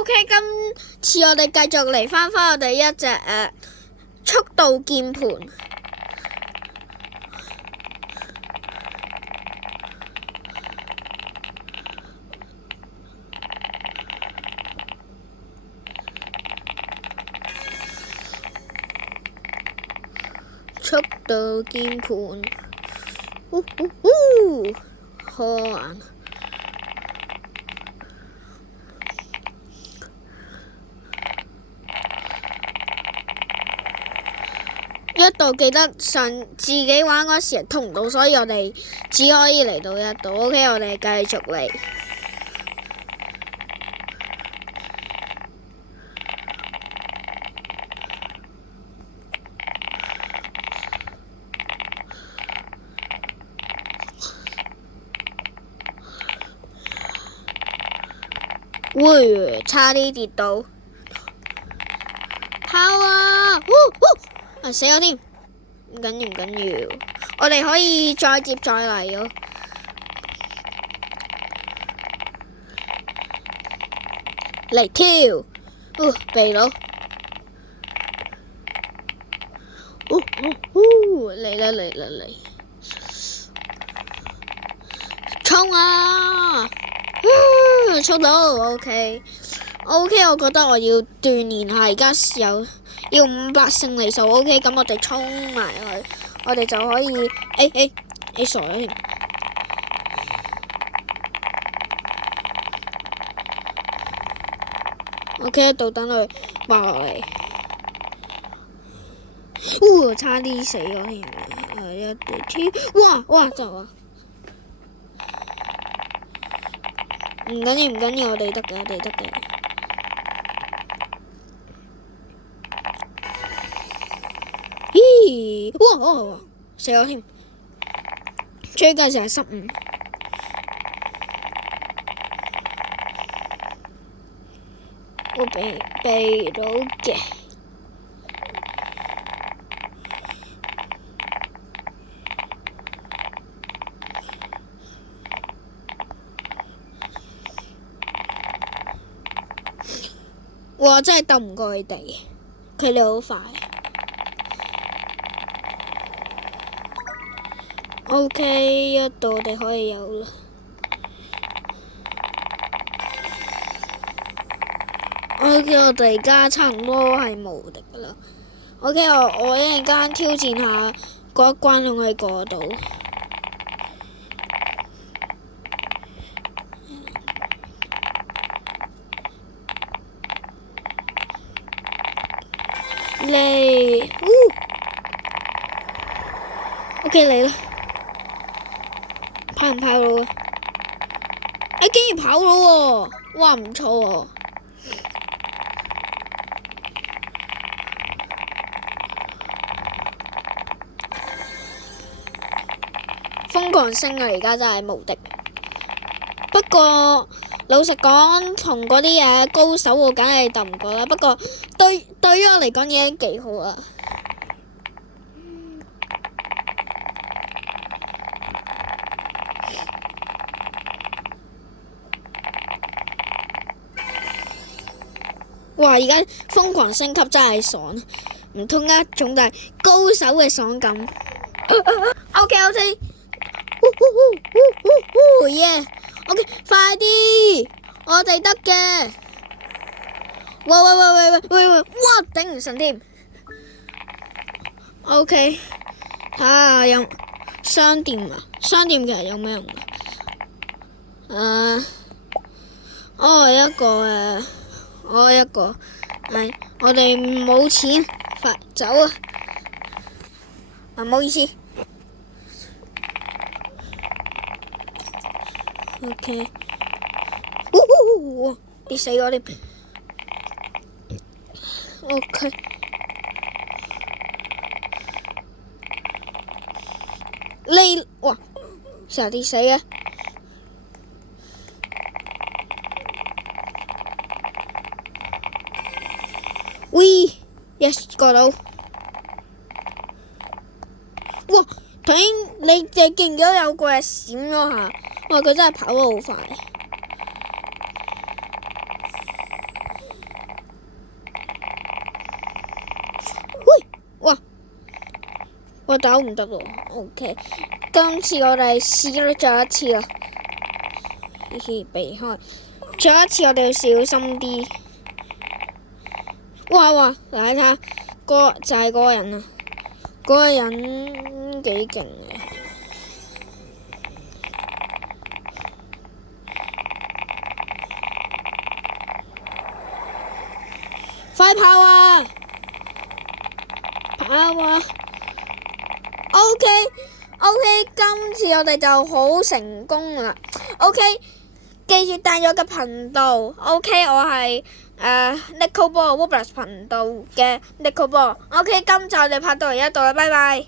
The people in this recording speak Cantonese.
OK，今次我哋繼續嚟翻我哋一隻速度鍵盤。速度鍵盤，好玩。一度記得自己玩嗰時通唔到，所以我哋只可以嚟到一度。OK， 我哋繼續嚟。會差啲跌到，跑啊！死咗添，唔緊要，我哋可以再接再厲咯。嚟跳，避到，嚟，衝啊！衝到 OK， 我覺得我要鍛鍊下，而家要500勝利數 OK， 咁我哋衝埋去，我哋就可以你傻咗添 OK， 一度等佢滑落嚟，差啲死咗添，一地跳，哇就啊！唔緊要，我哋得嘅。咦！哇！死咗添，最近就係15。我避到嘅。哇！真係鬥唔過佢哋，佢哋好快。OK， 一度我哋可以有啦。OK， 我哋而家差唔多係無敵噶啦。OK， 我一陣間挑戰下嗰一關可唔可以過到。嚟，OK 嚟啦，跑唔跑到啊？竟然跑到喎！哇，唔錯喎！瘋狂升啊！而家真係無敵。不過老實講，同嗰啲高手我梗係鬥唔過啦。不過對於我嚟講已經幾好啦。哇！而家瘋狂升級真係爽，唔通一種就係高手嘅爽感。OK，耶！OK， 快啲，我哋得嘅。喂！哇！頂唔順添。OK， 睇下有商店啊？商店其實有咩用啊？我一個，我哋冇錢，快走啊！唔好意思。OK， 跌死我添。OK， 哇，成日跌死嘅。Yes， 過到。哇！頭先你哋見到有個係閃咗下，哇！佢真係跑得好快。我走唔得喎。OK， 今次我哋試咗再一次啦。避開。再一次我哋要小心啲。哇！睇下，就係嗰個人啊！嗰個人幾勁啊！快跑啊！跑啊！OK， 今次我哋就好成功啦。OK， 記住訂閱我嘅頻道。OK， 我係Nicole Ball Roblox 頻道嘅 Nicole Ball。OK， 今集我哋拍到嚟呢度啦，拜拜。